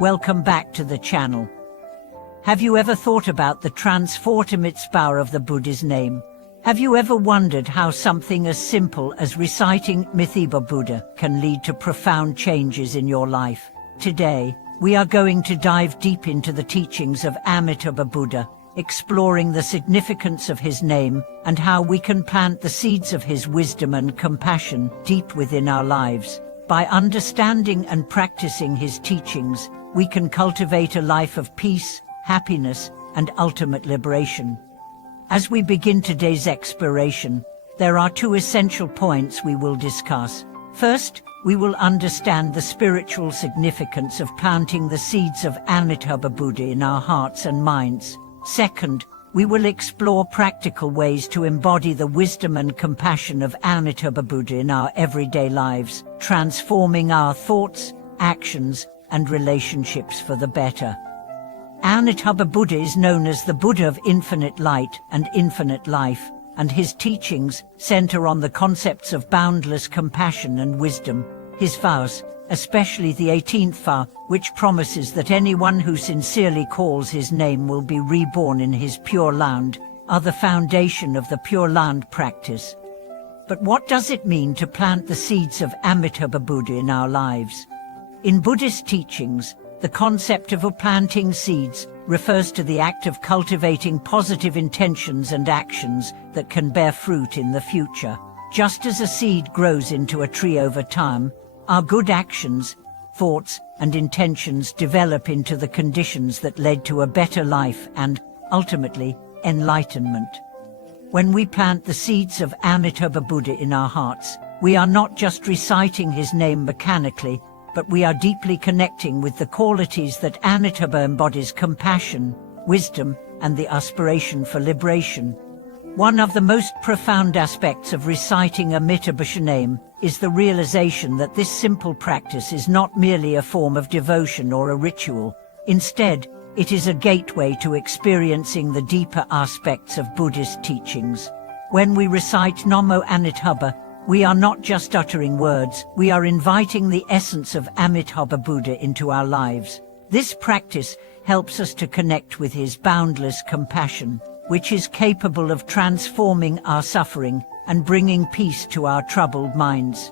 Welcome back to the channel. Have you ever thought about the transformative power of the Buddha's name? Have you ever wondered how something as simple as reciting Amitabha Buddha can lead to profound changes in your life? Today, we are going to dive deep into the teachings of Amitabha Buddha, exploring the significance of his name and how we can plant the seeds of his wisdom and compassion deep within our lives. By understanding and practicing his teachings, we can cultivate a life of peace, happiness, and ultimate liberation. As we begin today's exploration, there are two essential points we will discuss. First, we will understand the spiritual significance of planting the seeds of Amitabha Buddha in our hearts and minds. Second, we will explore practical ways to embody the wisdom and compassion of Amitabha Buddha in our everyday lives, transforming our thoughts, actions, and relationships for the better. Amitabha Buddha is known as the Buddha of infinite light and infinite life, and his teachings center on the concepts of boundless compassion and wisdom. His vows, especially the 18th vow, which promises that anyone who sincerely calls his name will be reborn in his Pure Land, are the foundation of the Pure Land practice. But what does it mean to plant the seeds of Amitabha Buddha in our lives? In Buddhist teachings, the concept of planting seeds refers to the act of cultivating positive intentions and actions that can bear fruit in the future. Just as a seed grows into a tree over time, our good actions, thoughts, and intentions develop into the conditions that led to a better life and, ultimately, enlightenment. When we plant the seeds of Amitabha Buddha in our hearts, we are not just reciting his name mechanically, but we are deeply connecting with the qualities that Amitabha embodies: compassion, wisdom, and the aspiration for liberation. One of the most profound aspects of reciting Amitabha's name is the realization that this simple practice is not merely a form of devotion or a ritual. Instead, it is a gateway to experiencing the deeper aspects of Buddhist teachings. When we recite Namo Amitabha, we are not just uttering words, we are inviting the essence of Amitabha Buddha into our lives. This practice helps us to connect with his boundless compassion, which is capable of transforming our suffering and bringing peace to our troubled minds.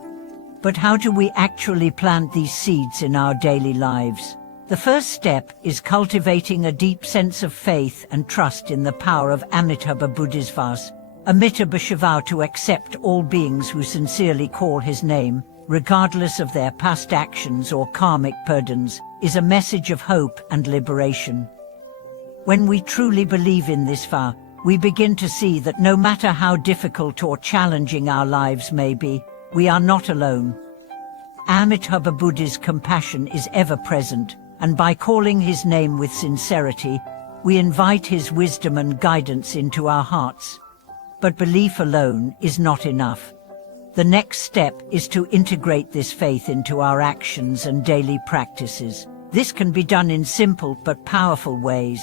But how do we actually plant these seeds in our daily lives? The first step is cultivating a deep sense of faith and trust in the power of Amitabha Buddha's vows. Amitabha vow to accept all beings who sincerely call his name, regardless of their past actions or karmic burdens, is a message of hope and liberation. When we truly believe in this vow, we begin to see that no matter how difficult or challenging our lives may be, we are not alone. Amitabha Buddha's compassion is ever present, and by calling his name with sincerity, we invite his wisdom and guidance into our hearts. But belief alone is not enough. The next step is to integrate this faith into our actions and daily practices. This can be done in simple but powerful ways.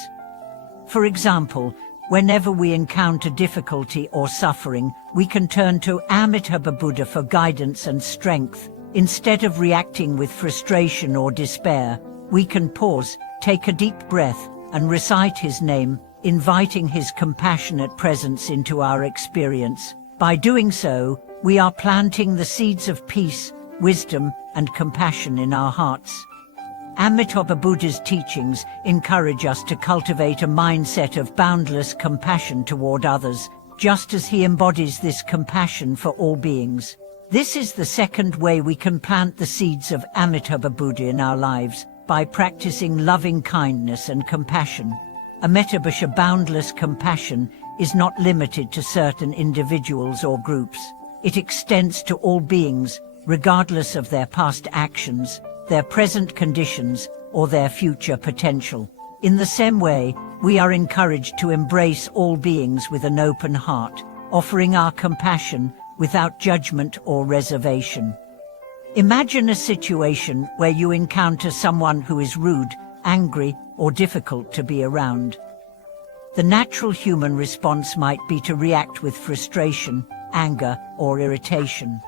For example, whenever we encounter difficulty or suffering, we can turn to Amitabha Buddha for guidance and strength. Instead of reacting with frustration or despair, we can pause, take a deep breath, and recite his name, inviting his compassionate presence into our experience. By doing so, we are planting the seeds of peace, wisdom, and compassion in our hearts. Amitabha Buddha's teachings encourage us to cultivate a mindset of boundless compassion toward others, just as he embodies this compassion for all beings. This is the second way we can plant the seeds of Amitabha Buddha in our lives, by practicing loving kindness and compassion. Amitabha's boundless compassion is not limited to certain individuals or groups. It extends to all beings, regardless of their past actions, their present conditions, or their future potential. In the same way, we are encouraged to embrace all beings with an open heart, offering our compassion without judgment or reservation. Imagine a situation where you encounter someone who is rude, angry, or difficult to be around. The natural human response might be to react with frustration, anger, or irritation.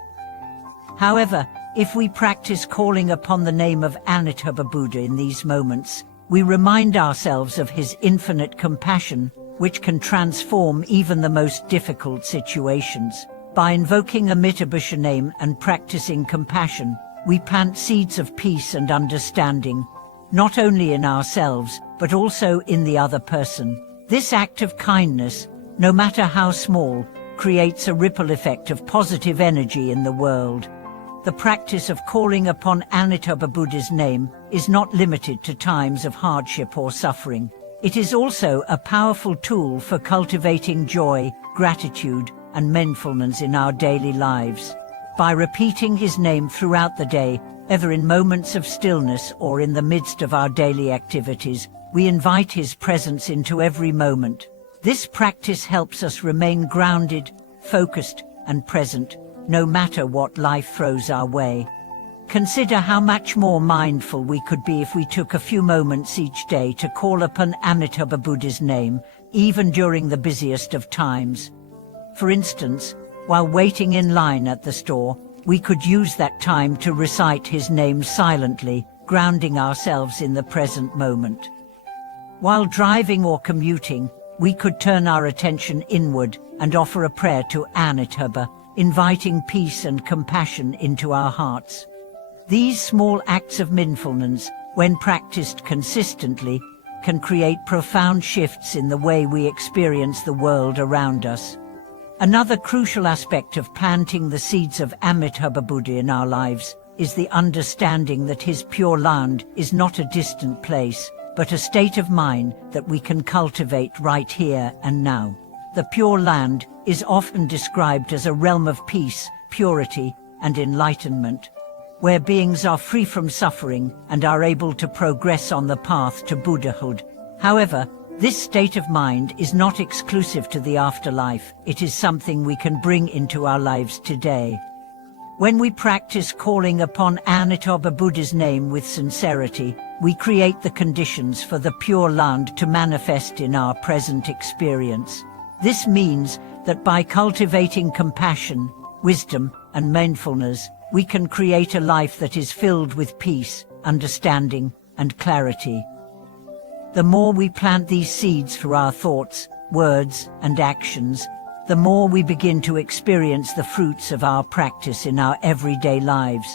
However, If we practice calling upon the name of Amitabha Buddha in these moments, we remind ourselves of his infinite compassion, which can transform even the most difficult situations. By invoking Amitabha's name and practicing compassion, we plant seeds of peace and understanding, not only in ourselves, but also in the other person. This act of kindness, no matter how small, creates a ripple effect of positive energy in the world. The practice of calling upon Amitabha Buddha's name is not limited to times of hardship or suffering. It is also a powerful tool for cultivating joy, gratitude, and mindfulness in our daily lives. By repeating his name throughout the day, whether in moments of stillness or in the midst of our daily activities, we invite his presence into every moment. This practice helps us remain grounded, focused, and present, no matter what life throws our way. Consider how much more mindful we could be if we took a few moments each day to call upon Amitabha Buddha's name, even during the busiest of times. For instance, while waiting in line at the store, we could use that time to recite his name silently, grounding ourselves in the present moment. While driving or commuting, we could turn our attention inward and offer a prayer to Amitabha, inviting peace and compassion into our hearts. These small acts of mindfulness, when practiced consistently, can create profound shifts in the way we experience the world around us. Another crucial aspect of planting the seeds of Amitabha Buddha in our lives is the understanding that his Pure Land is not a distant place, but a state of mind that we can cultivate right here and now. The Pure Land is often described as a realm of peace, purity, and enlightenment, where beings are free from suffering and are able to progress on the path to Buddhahood. However, this state of mind is not exclusive to the afterlife. It is something we can bring into our lives today. When we practice calling upon Amitabha Buddha's name with sincerity, we create the conditions for the Pure Land to manifest in our present experience. This means that by cultivating compassion, wisdom, and mindfulness, we can create a life that is filled with peace, understanding, and clarity. The more we plant these seeds through our thoughts, words, and actions, the more we begin to experience the fruits of our practice in our everyday lives.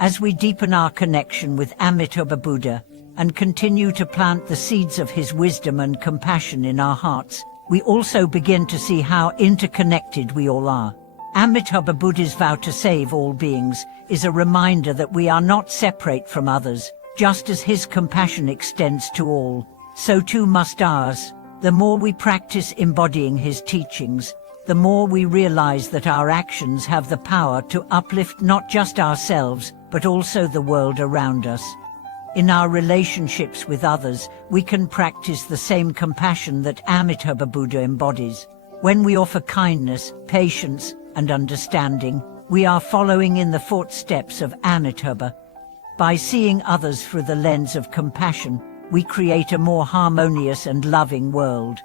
As we deepen our connection with Amitabha Buddha and continue to plant the seeds of his wisdom and compassion in our hearts, we also begin to see how interconnected we all are. Amitabha Buddha's vow to save all beings is a reminder that we are not separate from others. Just as his compassion extends to all, so too must ours. The more we practice embodying his teachings, the more we realize that our actions have the power to uplift not just ourselves, but also the world around us. In our relationships with others, we can practice the same compassion that Amitabha Buddha embodies. When we offer kindness, patience, and understanding, we are following in the footsteps of Amitabha. By seeing others through the lens of compassion, we create a more harmonious and loving world.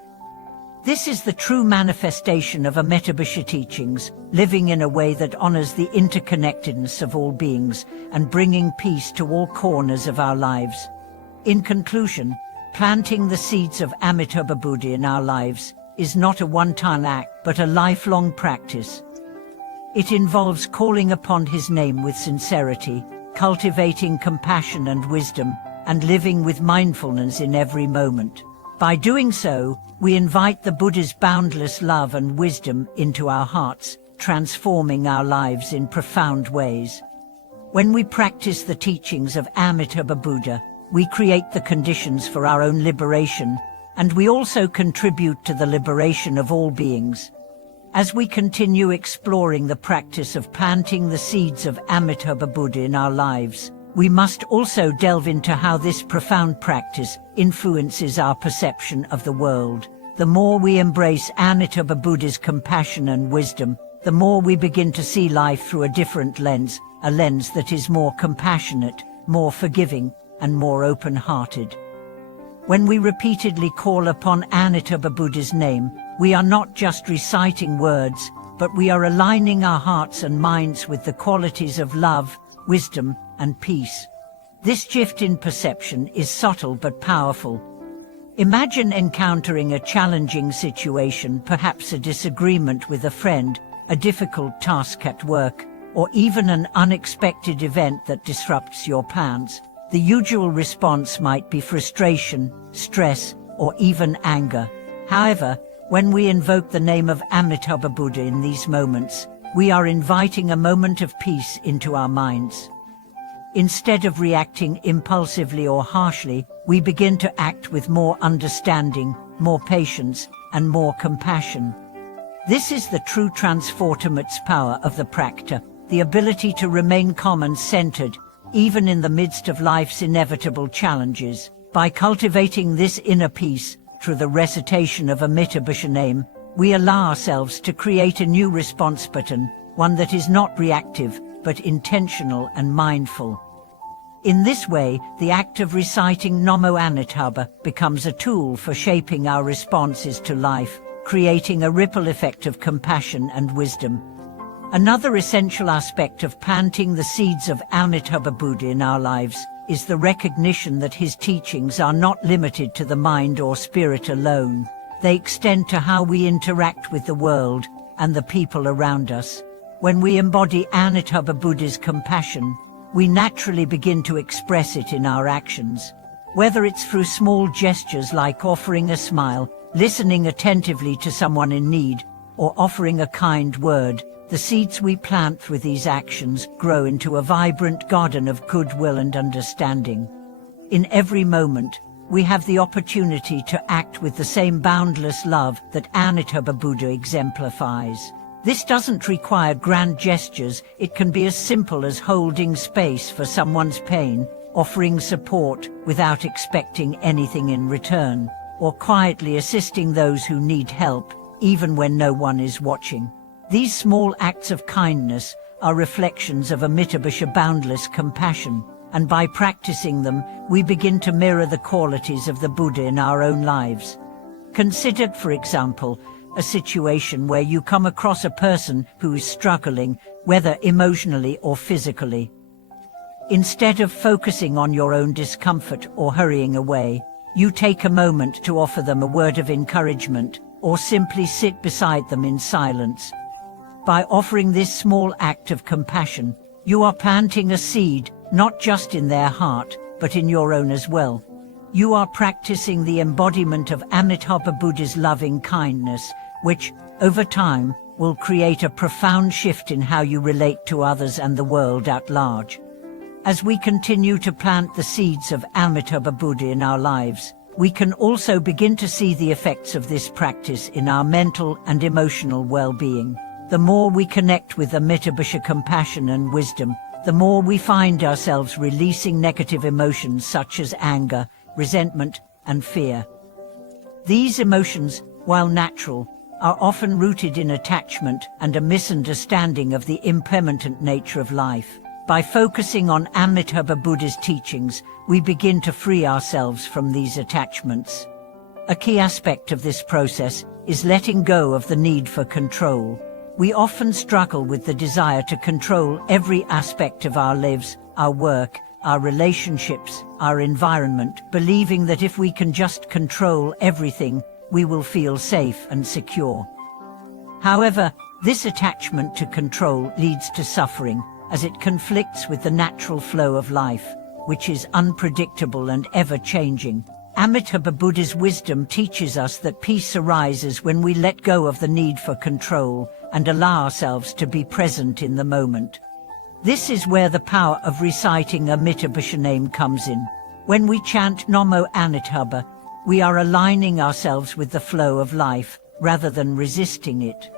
This is the true manifestation of Amitabha's teachings, living in a way that honors the interconnectedness of all beings and bringing peace to all corners of our lives. In conclusion, planting the seeds of Amitabha Buddha in our lives is not a one-time act, but a lifelong practice. It involves calling upon his name with sincerity, cultivating compassion and wisdom, and living with mindfulness in every moment. By doing so, we invite the Buddha's boundless love and wisdom into our hearts, transforming our lives in profound ways. When we practice the teachings of Amitabha Buddha, we create the conditions for our own liberation, and we also contribute to the liberation of all beings. As we continue exploring the practice of planting the seeds of Amitabha Buddha in our lives, we must also delve into how this profound practice influences our perception of the world. The more we embrace Amitabha Buddha's compassion and wisdom, the more we begin to see life through a different lens, a lens that is more compassionate, more forgiving, and more open-hearted. When we repeatedly call upon Amitabha Buddha's name, we are not just reciting words, but we are aligning our hearts and minds with the qualities of love, wisdom, and peace. This shift in perception is subtle but powerful. Imagine encountering a challenging situation, perhaps a disagreement with a friend, a difficult task at work, or even an unexpected event that disrupts your plans. The usual response might be frustration, stress, or even anger. However, when we invoke the name of Amitabha Buddha in these moments, we are inviting a moment of peace into our minds. Instead of reacting impulsively or harshly, we begin to act with more understanding, more patience, and more compassion. This is the true transformative power of the practice, the ability to remain calm and centered, even in the midst of life's inevitable challenges. By cultivating this inner peace, through the recitation of Amitabha name, we allow ourselves to create a new response pattern, one that is not reactive, but intentional and mindful. In this way, the act of reciting Namo Amitabha becomes a tool for shaping our responses to life, creating a ripple effect of compassion and wisdom. Another essential aspect of planting the seeds of Amitabha Buddha in our lives is the recognition that his teachings are not limited to the mind or spirit alone. They extend to how we interact with the world and the people around us. When we embody Amitabha Buddha's compassion, we naturally begin to express it in our actions. Whether it's through small gestures like offering a smile, listening attentively to someone in need, or offering a kind word, the seeds we plant through these actions grow into a vibrant garden of goodwill and understanding. In every moment, we have the opportunity to act with the same boundless love that Amitabha Buddha exemplifies. This doesn't require grand gestures. It can be as simple as holding space for someone's pain, offering support without expecting anything in return, or quietly assisting those who need help, even when no one is watching. These small acts of kindness are reflections of Amitabha's boundless compassion, and by practicing them, we begin to mirror the qualities of the Buddha in our own lives. Consider, for example, a situation where you come across a person who is struggling, whether emotionally or physically. Instead of focusing on your own discomfort or hurrying away, you take a moment to offer them a word of encouragement, or simply sit beside them in silence. By offering this small act of compassion, you are planting a seed, not just in their heart, but in your own as well. You are practicing the embodiment of Amitabha Buddha's loving kindness, which, over time, will create a profound shift in how you relate to others and the world at large. As we continue to plant the seeds of Amitabha Buddha in our lives, we can also begin to see the effects of this practice in our mental and emotional well-being. The more we connect with Amitabha's compassion and wisdom, the more we find ourselves releasing negative emotions such as anger, resentment, and fear. These emotions, while natural, are often rooted in attachment and a misunderstanding of the impermanent nature of life. By focusing on Amitabha Buddha's teachings, we begin to free ourselves from these attachments. A key aspect of this process is letting go of the need for control. We often struggle with the desire to control every aspect of our lives, our work, our relationships, our environment, believing that if we can just control everything, we will feel safe and secure. However, this attachment to control leads to suffering, as it conflicts with the natural flow of life, which is unpredictable and ever-changing. Amitabha Buddha's wisdom teaches us that peace arises when we let go of the need for control and allow ourselves to be present in the moment. This is where the power of reciting Amitabha's name comes in. When we chant Namo Amitabha, we are aligning ourselves with the flow of life, rather than resisting it.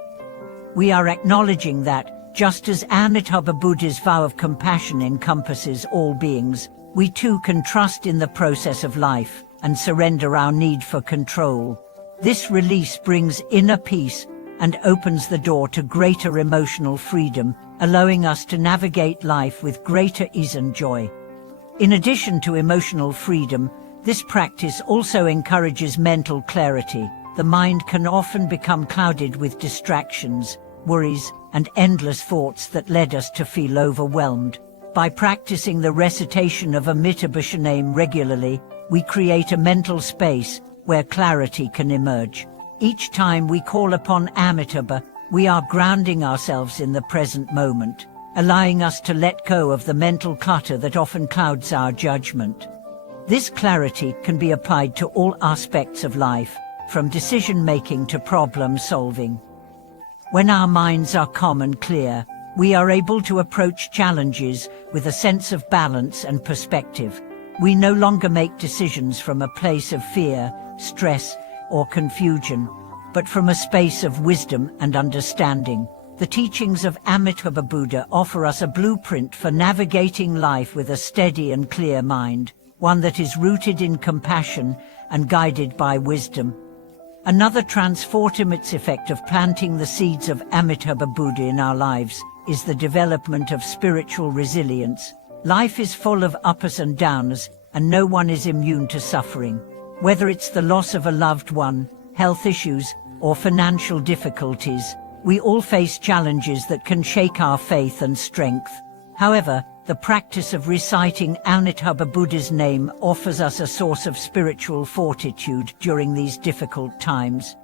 We are acknowledging that, just as Amitabha Buddha's vow of compassion encompasses all beings, we too can trust in the process of life and surrender our need for control. This release brings inner peace and opens the door to greater emotional freedom, allowing us to navigate life with greater ease and joy. In addition to emotional freedom, this practice also encourages mental clarity. The mind can often become clouded with distractions, worries, and endless thoughts that led us to feel overwhelmed. By practicing the recitation of Amitabha's name regularly, we create a mental space where clarity can emerge. Each time we call upon Amitabha, we are grounding ourselves in the present moment, allowing us to let go of the mental clutter that often clouds our judgment. This clarity can be applied to all aspects of life, from decision-making to problem-solving. When our minds are calm and clear, we are able to approach challenges with a sense of balance and perspective. We no longer make decisions from a place of fear, stress, or confusion, but from a space of wisdom and understanding. The teachings of Amitabha Buddha offer us a blueprint for navigating life with a steady and clear mind, one that is rooted in compassion and guided by wisdom. Another transformative effect of planting the seeds of Amitabha Buddha in our lives is the development of spiritual resilience. Life is full of ups and downs, and no one is immune to suffering. Whether it's the loss of a loved one, health issues, or financial difficulties, we all face challenges that can shake our faith and strength. However, the practice of reciting Amitabha Buddha's name offers us a source of spiritual fortitude during these difficult times.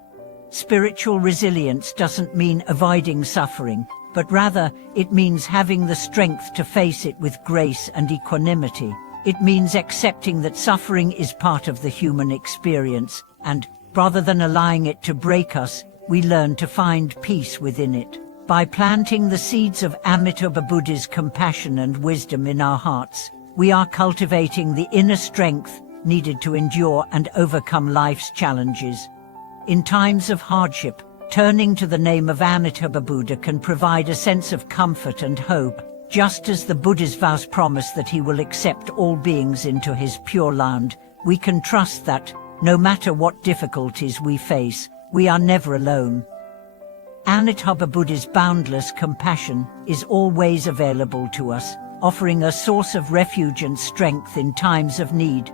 Spiritual resilience doesn't mean avoiding suffering, but rather it means having the strength to face it with grace and equanimity. It means accepting that suffering is part of the human experience, and, rather than allowing it to break us, we learn to find peace within it. By planting the seeds of Amitabha Buddha's compassion and wisdom in our hearts, we are cultivating the inner strength needed to endure and overcome life's challenges. In times of hardship, turning to the name of Amitabha Buddha can provide a sense of comfort and hope, just as the Buddha's vows promise that he will accept all beings into his pure land. We can trust that, no matter what difficulties we face, we are never alone. Amitabha Buddha's boundless compassion is always available to us, offering a source of refuge and strength in times of need.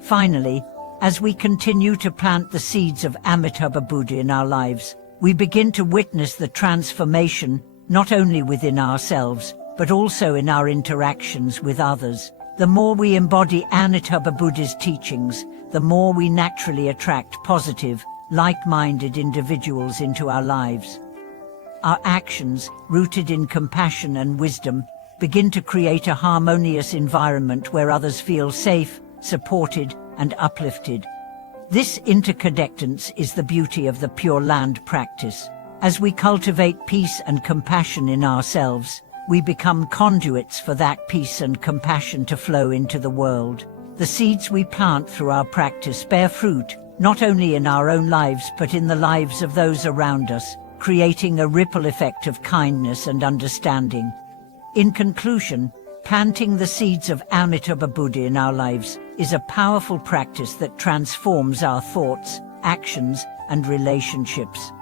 Finally, as we continue to plant the seeds of Amitabha Buddha in our lives, we begin to witness the transformation not only within ourselves, but also in our interactions with others. The more we embody Amitabha Buddha's teachings, the more we naturally attract positive, like-minded individuals into our lives. Our actions, rooted in compassion and wisdom, begin to create a harmonious environment where others feel safe, supported, and uplifted. This interconnectedness is the beauty of the Pure Land practice. As we cultivate peace and compassion in ourselves, we become conduits for that peace and compassion to flow into the world. The seeds we plant through our practice bear fruit, not only in our own lives but in the lives of those around us, creating a ripple effect of kindness and understanding. In conclusion, planting the seeds of Amitabha Buddha in our lives is a powerful practice that transforms our thoughts, actions, and relationships.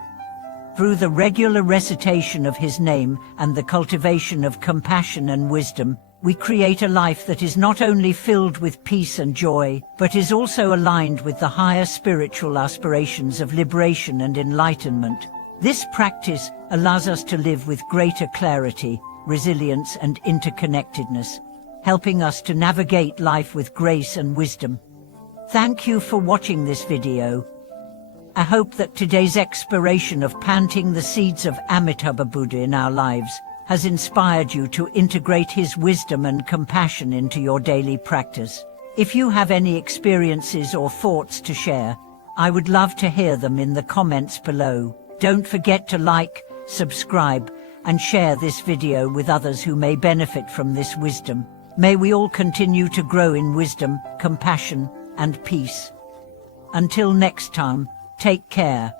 Through the regular recitation of his name and the cultivation of compassion and wisdom, we create a life that is not only filled with peace and joy, but is also aligned with the higher spiritual aspirations of liberation and enlightenment. This practice allows us to live with greater clarity, resilience, and interconnectedness, helping us to navigate life with grace and wisdom. Thank you for watching this video. I hope that today's exploration of planting the seeds of Amitabha Buddha in our lives has inspired you to integrate his wisdom and compassion into your daily practice. If you have any experiences or thoughts to share, I would love to hear them in the comments below. Don't forget to like, subscribe, and share this video with others who may benefit from this wisdom. May we all continue to grow in wisdom, compassion, and peace. Until next time, take care.